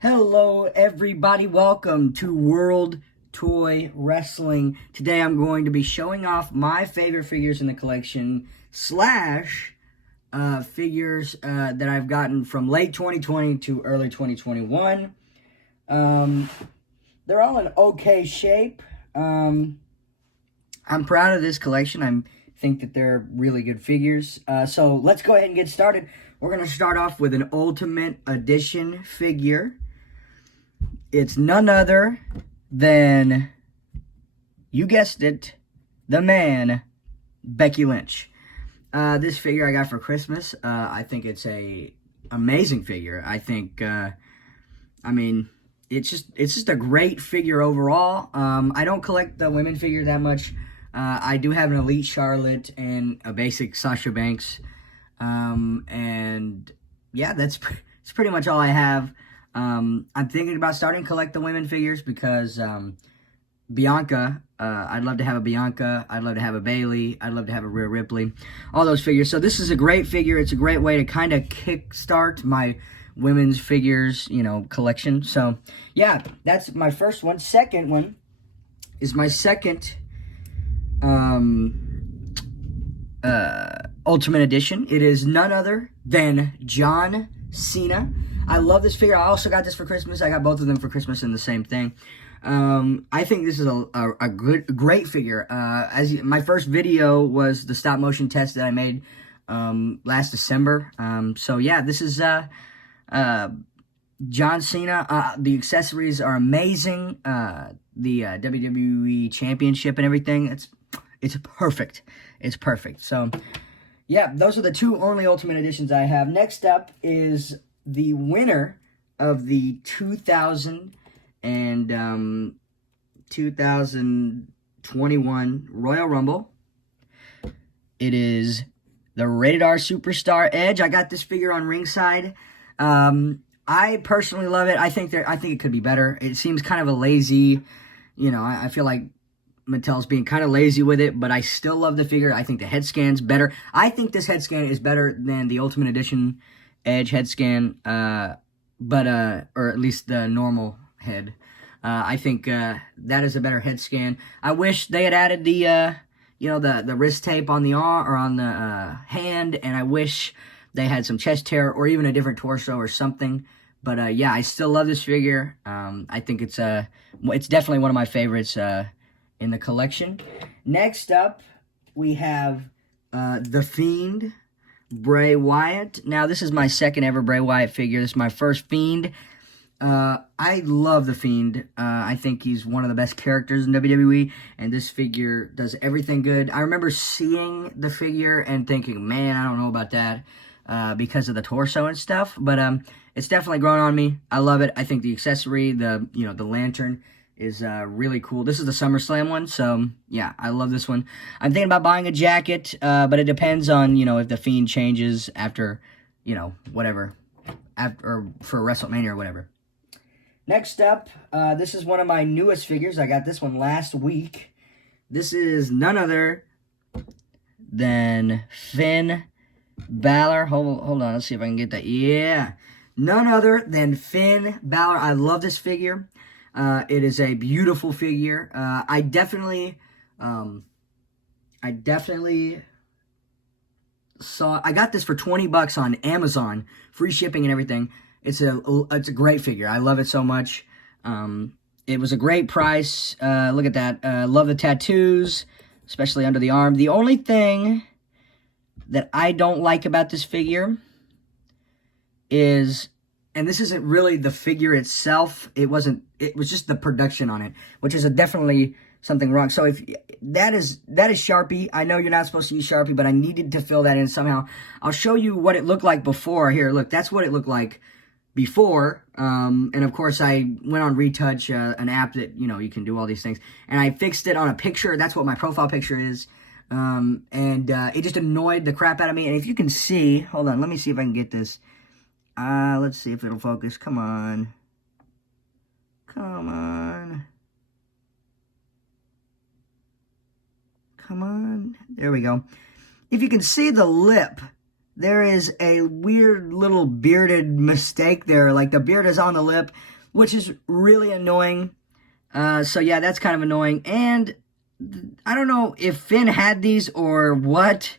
Hello, everybody. Welcome to World Toy Wrestling. Today, I'm going to be showing off my favorite figures in the collection slash figures that I've gotten from late 2020 to early 2021. They're all in okay shape. I'm proud of this collection. I think that they're really good figures. So let's go ahead and get started. We're going to start off with an Ultimate Edition figure. It's none other than, you guessed it, the man, Becky Lynch. This figure I got for Christmas. I think it's a amazing figure. I think, it's just a great figure overall. I don't collect the women figure that much. I do have an Elite Charlotte and a basic Sasha Banks. And yeah, that's pretty much all I have. I'm thinking about starting to collect the women figures because, Bianca, I'd love to have a Bianca, I'd love to have a Bailey, I'd love to have a Rhea Ripley, all those figures. So this is a great figure. It's a great way to kind of kickstart my women's figures, collection. So yeah, that's my first one. Second one is my second, Ultimate Edition. It is none other than John Cena. I love this figure. I also got this for Christmas. I got both of them for Christmas in the same thing. I think this is a great figure. My first video was the stop motion test that I made last December. So yeah, this is John Cena. The accessories are amazing. The WWE Championship and everything. It's perfect. It's perfect. So yeah, those are the two only Ultimate Editions I have. Next up is the winner of the 2021 Royal Rumble. It is the Rated R Superstar Edge. I got this figure on ringside. I personally love it. I think it could be better. It seems kind of a lazy, I feel like Mattel's being kind of lazy with it, but I still love the figure. I think the head scan's better. I think this head scan is better than the Ultimate Edition Edge head scan, or at least the normal head. I think that is a better head scan. I wish they had added the wrist tape on the arm or on the hand, and I wish they had some chest hair or even a different torso or something. But yeah, I still love this figure. I think it's definitely one of my favorites in the collection. Next up, we have the Fiend, Bray Wyatt. Now, this is my second ever Bray Wyatt figure. This is my first Fiend. I love the Fiend. I think he's one of the best characters in WWE, and this figure does everything good. I remember seeing the figure and thinking, man, I don't know about that, because of the torso and stuff, but it's definitely grown on me. I love it. I think the accessory, the lantern, is really cool. This is the SummerSlam one, so yeah, I love this one. I'm thinking about buying a jacket, but it depends on, if the Fiend changes after, whatever, or for WrestleMania or whatever. Next up, this is one of my newest figures. I got this one last week. This is none other than Finn Balor. Hold on, let's see if I can get that. Yeah, none other than Finn Balor. I love this figure. It is a beautiful figure. I definitely saw. I got this for $20 on Amazon, free shipping and everything. It's a great figure. I love it so much. It was a great price. Look at that. Love the tattoos, especially under the arm. The only thing that I don't like about this figure is, and this isn't really the figure itself. It was just the production on it, which is definitely something wrong. So if that is Sharpie. I know you're not supposed to use Sharpie, but I needed to fill that in somehow. I'll show you what it looked like before. Here, look, that's what it looked like before. And of course I went on Retouch, an app that, you can do all these things, and I fixed it on a picture. That's what my profile picture is. And it just annoyed the crap out of me. And if you can see, hold on, let me see if I can get this. Let's see if it'll focus. Come on. Come on. Come on. There we go. If you can see the lip there is a weird little bearded mistake there. Like, the beard is on the lip, which is really annoying. So, yeah, that's kind of annoying. And I don't know if Finn had these or what,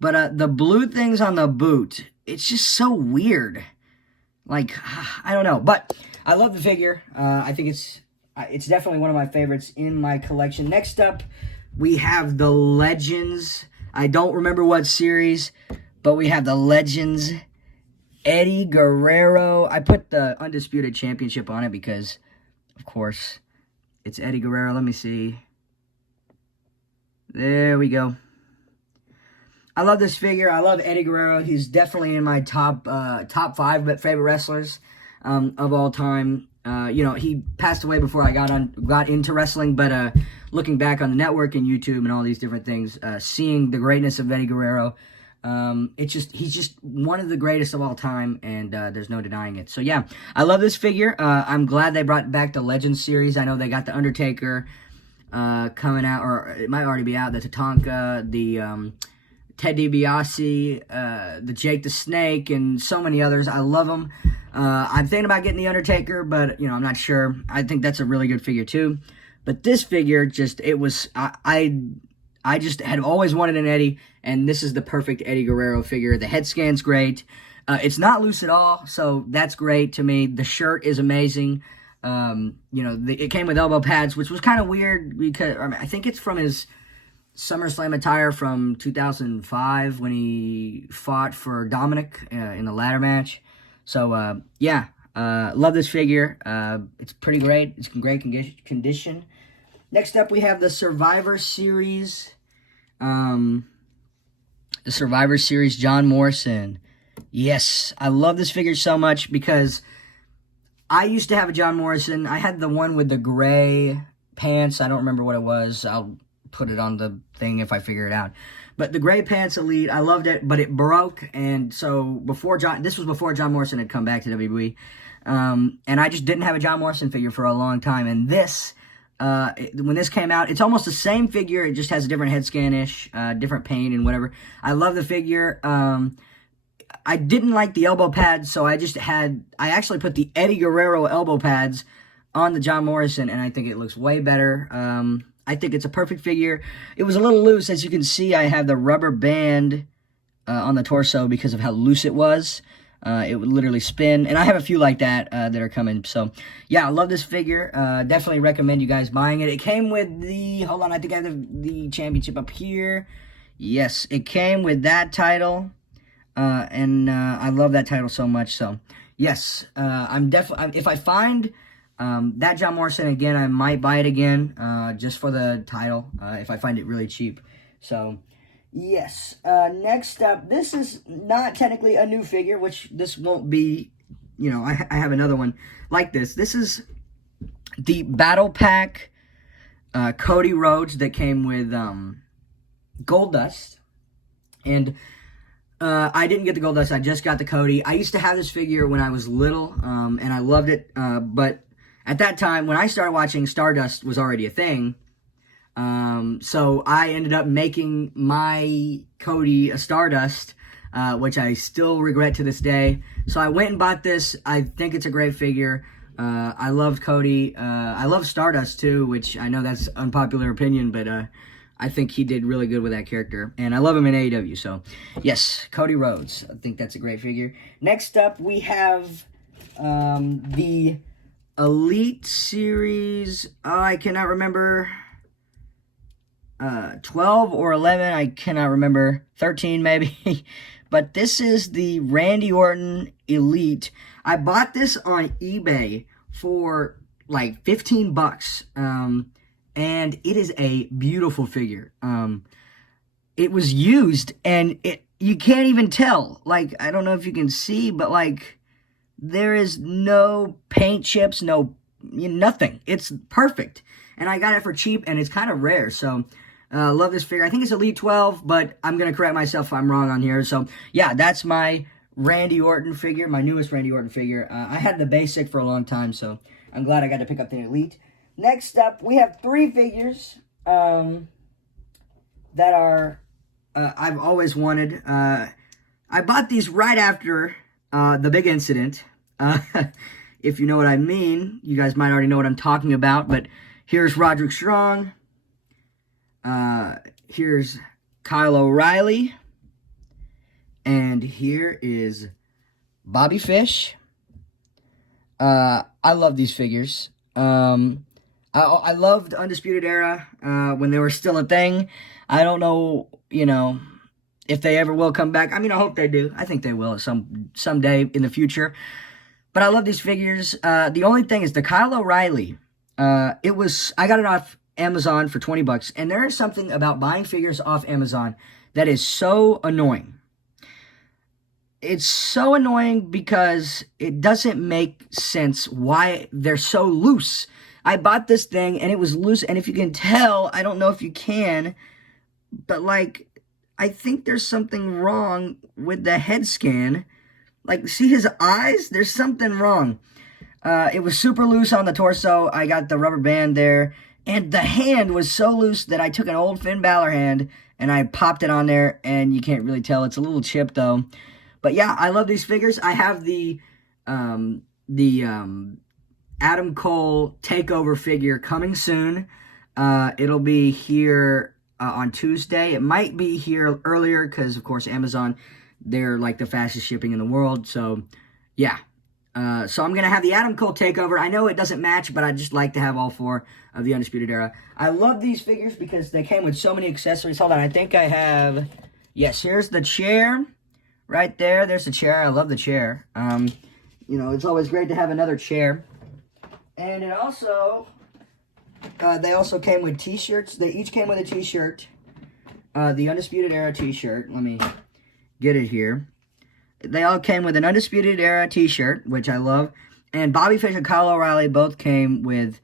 but the blue things on the boot, it's just so weird. Like, I don't know. But I love the figure. I think it's definitely one of my favorites in my collection. Next up, we have the Legends. I don't remember what series, but we have the Legends Eddie Guerrero. I put the Undisputed Championship on it because, of course, it's Eddie Guerrero. Let me see. There we go. I love this figure. I love Eddie Guerrero. He's definitely in my top 5 favorite wrestlers of all time. You know, he passed away before I got into wrestling, but looking back on the network and YouTube and all these different things, seeing the greatness of Eddie Guerrero, he's just one of the greatest of all time, and there's no denying it. So yeah, I love this figure. I'm glad they brought back the Legends series. I know they got the Undertaker coming out, or it might already be out. The Tatanka, the Ted DiBiase, the Jake the Snake, and so many others. I love them. I'm thinking about getting the Undertaker, but, you know, I'm not sure. I think that's a really good figure, too. But this figure, I just had always wanted an Eddie, and this is the perfect Eddie Guerrero figure. The head scan's great. It's not loose at all, so that's great to me. The shirt is amazing. You know, it came with elbow pads, which was kind of weird because I think it's from his SummerSlam attire from 2005 when he fought for Dominic in the ladder match. So, yeah, love this figure. It's pretty great. It's in great condition. Next up, we have the Survivor Series. The Survivor Series John Morrison. Yes, I love this figure so much because I used to have a John Morrison. I had the one with the gray pants. I don't remember what it was. I'll put it on the thing if I figure it out. But the gray pants Elite, I loved it, but it broke. And so this was before John Morrison had come back to WWE. And I just didn't have a John Morrison figure for a long time. And this, when this came out, it's almost the same figure. It just has a different head scan-ish, different paint and whatever. I love the figure. I didn't like the elbow pads, so I actually put the Eddie Guerrero elbow pads on the John Morrison, and I think it looks way better. I think it's a perfect figure. It was a little loose. As you can see, I have the rubber band on the torso because of how loose it was. It would literally spin, and I have a few like that that are coming. So, yeah, I love this figure. Definitely recommend you guys buying it. It came with the, hold on, I think I have the championship up here. Yes, it came with that title, and I love that title so much. So, yes, I'm definitely, if I find that John Morrison again, I might buy it again, just for the title, if I find it really cheap. So, yes. Next up, this is not technically a new figure, which this won't be, you know, I have another one like this. This is the Battle Pack Cody Rhodes that came with Gold Dust. And I didn't get the Gold Dust, I just got the Cody. I used to have this figure when I was little, and I loved it, but at that time, when I started watching, Stardust was already a thing. So I ended up making my Cody a Stardust, which I still regret to this day. So I went and bought this. I think it's a great figure. I loved Cody. I love Stardust too, which I know that's unpopular opinion, but I think he did really good with that character. And I love him in AEW. So yes, Cody Rhodes. I think that's a great figure. Next up, we have the Elite Series. I cannot remember. 12 or 11, I cannot remember. 13 maybe. But this is the Randy Orton Elite. I bought this on eBay for like 15 bucks. And it is a beautiful figure. It was used, and you can't even tell. Like, I don't know if you can see, but like, there is no paint chips, nothing. It's perfect. And I got it for cheap, and it's kind of rare. So, love this figure. I think it's Elite 12, but I'm going to correct myself if I'm wrong on here. So, yeah, that's my Randy Orton figure, my newest Randy Orton figure. I had the basic for a long time, so I'm glad I got to pick up the Elite. Next up, we have 3 figures that are I've always wanted. I bought these right after the big incident. If you know what I mean, you guys might already know what I'm talking about, but here's Roderick Strong. Here's Kyle O'Reilly. And here is Bobby Fish. I love these figures. I loved Undisputed Era when they were still a thing. I don't know, if they ever will come back. I mean, I hope they do. I think they will someday in the future. But I love these figures. The only thing is the Kyle O'Reilly. I got it off Amazon for $20, and there is something about buying figures off Amazon that is so annoying. It's so annoying because it doesn't make sense why they're so loose. I bought this thing and it was loose, and if you can tell, I don't know if you can, but I think there's something wrong with the head scan. See his eyes? There's something wrong. It was super loose on the torso. I got the rubber band there, and the hand was so loose that I took an old Finn Balor hand and I popped it on there, and you can't really tell. It's a little chipped though. But yeah, I love these figures. I have the Adam Cole takeover figure coming soon. It'll be here on Tuesday. It might be here earlier because, of course, Amazon, they're the fastest shipping in the world. So, yeah. So I'm going to have the Adam Cole takeover. I know it doesn't match, but I just like to have all four of the Undisputed Era. I love these figures because they came with so many accessories. Hold on, I think I have... Yes, here's the chair. Right there, there's the chair. I love the chair. It's always great to have another chair. And it also, they also came with t-shirts. They each came with a t-shirt. The Undisputed Era t-shirt. Let me get it here. They all came with an Undisputed Era t-shirt, which I love. And Bobby Fish and Kyle O'Reilly both came with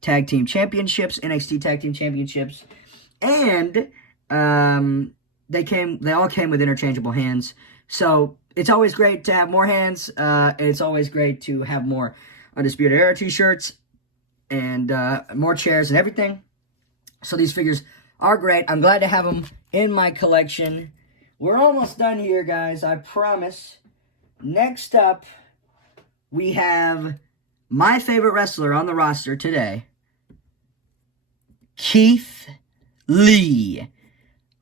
Tag Team Championships, NXT Tag Team Championships. And they all came with interchangeable hands. So it's always great to have more hands. It's always great to have more Undisputed Era t-shirts and more chairs and everything. So these figures are great. I'm glad to have them in my collection. We're almost done here, guys. I promise. Next up, we have my favorite wrestler on the roster today, Keith Lee.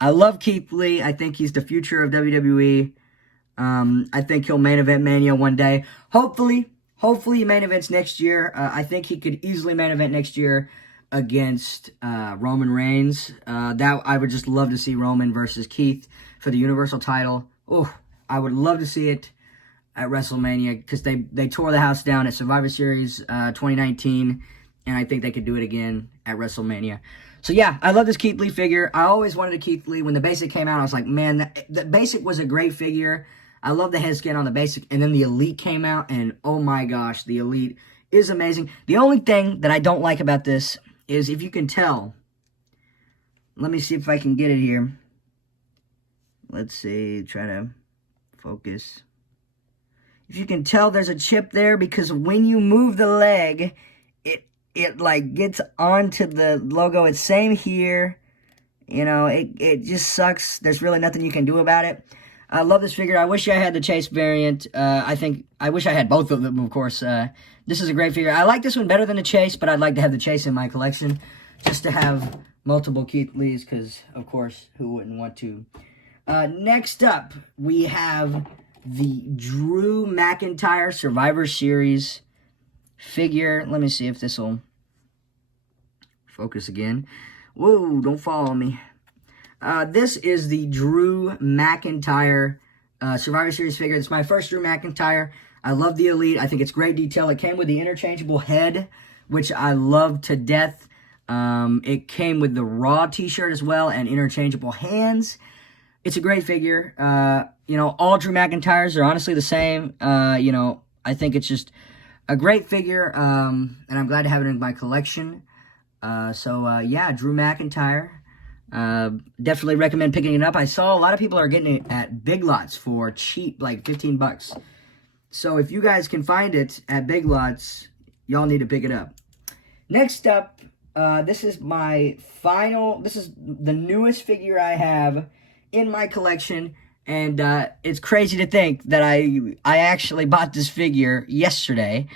I love Keith Lee. I think he's the future of WWE. I think he'll main event Mania one day. Hopefully he main events next year. I think he could easily main event next year against Roman Reigns. That I would just love to see Roman versus Keith for the Universal title. Oh, I would love to see it at WrestleMania because they tore the house down at Survivor Series 2019, and I think they could do it again at WrestleMania. So yeah, I love this Keith Lee figure. I always wanted a Keith Lee. When the basic came out, I was like, man, the basic was a great figure. I love the head scan on the basic. And then the Elite came out, and oh my gosh, the Elite is amazing. The only thing that I don't like about this is, if you can tell, let me see if I can get it here. Let's see, try to focus. If you can tell, there's a chip there because when you move the leg, it gets onto the logo. It's same here. It just sucks. There's really nothing you can do about it. I love this figure. I wish I had the Chase variant. I wish I had both of them, of course. This is a great figure. I like this one better than the Chase, but I'd like to have the Chase in my collection just to have multiple Keith Lees because, of course, who wouldn't want to? Next up, we have the Drew McIntyre Survivor Series figure. Let me see if this will focus again. Whoa, don't fall on me. This is the Drew McIntyre Survivor Series figure. It's my first Drew McIntyre. I love the Elite. I think it's great detail. It came with the interchangeable head, which I love to death. It came with the Raw t-shirt as well and interchangeable hands. It's a great figure. All Drew McIntyres are honestly the same. I think it's just a great figure, and I'm glad to have it in my collection. Yeah, Drew McIntyre. Definitely recommend picking it up. I saw a lot of people are getting it at Big Lots for cheap, like $15. So if you guys can find it at Big Lots, y'all need to pick it up. Next up, this is the newest figure I have in my collection, And it's crazy to think that I actually bought this figure yesterday,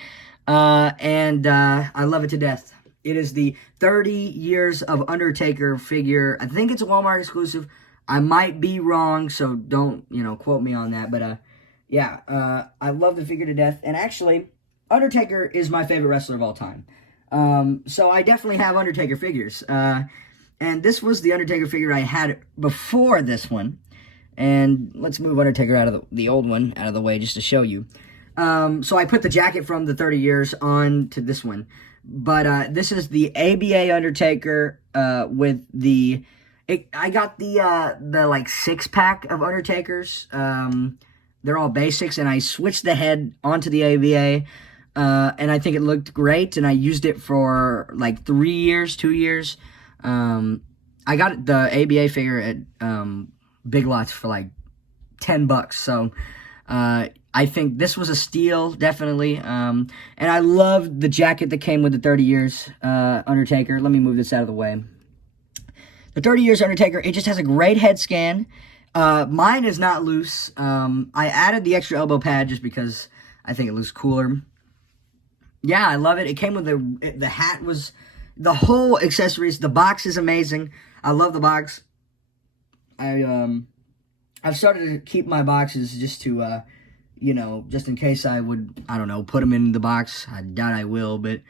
and I love it to death. It is the 30 Years of Undertaker figure. I think it's a Walmart exclusive. I might be wrong, so don't, quote me on that. But, yeah, I love the figure to death. And actually, Undertaker is my favorite wrestler of all time. So I definitely have Undertaker figures. And this was the Undertaker figure I had before this one. And let's move Undertaker out of the old one out of the way just to show you. So I put the jacket from the 30 years on to this one. But this is the ABA Undertaker with the... I got the like 6-pack of Undertakers. They're all basics, and I switched the head onto the ABA. And I think it looked great, and I used it for like 3 years, 2 years. I got the ABA figure at Big Lots for like $10. So I think this was a steal, definitely. And I love the jacket that came with the 30 Years Undertaker. Let me move this out of the way. The 30 Years Undertaker, it just has a great head scan. Mine is not loose. I added the extra elbow pad just because I think it looks cooler. Yeah, I love it. It came with the hat was... The whole accessories, the box is amazing. I love the box. I've started to keep my boxes just to, just in case I would, I don't know, put them in the box. I doubt I will, but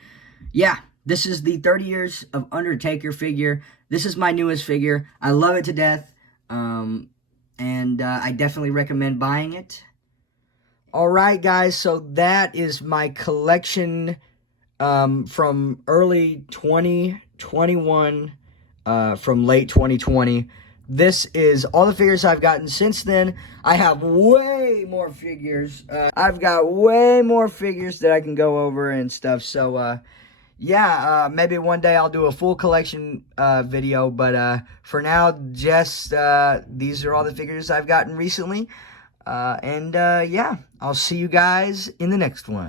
yeah, this is the 30 Years of Undertaker figure. This is my newest figure. I love it to death, and I definitely recommend buying it. All right, guys, so that is my collection from early 2021, from late 2020. This is all the figures I've gotten since then. I have way more figures. I've got way more figures that I can go over and stuff. So, yeah, maybe one day I'll do a full collection video. But for now, just these are all the figures I've gotten recently. Yeah, I'll see you guys in the next one.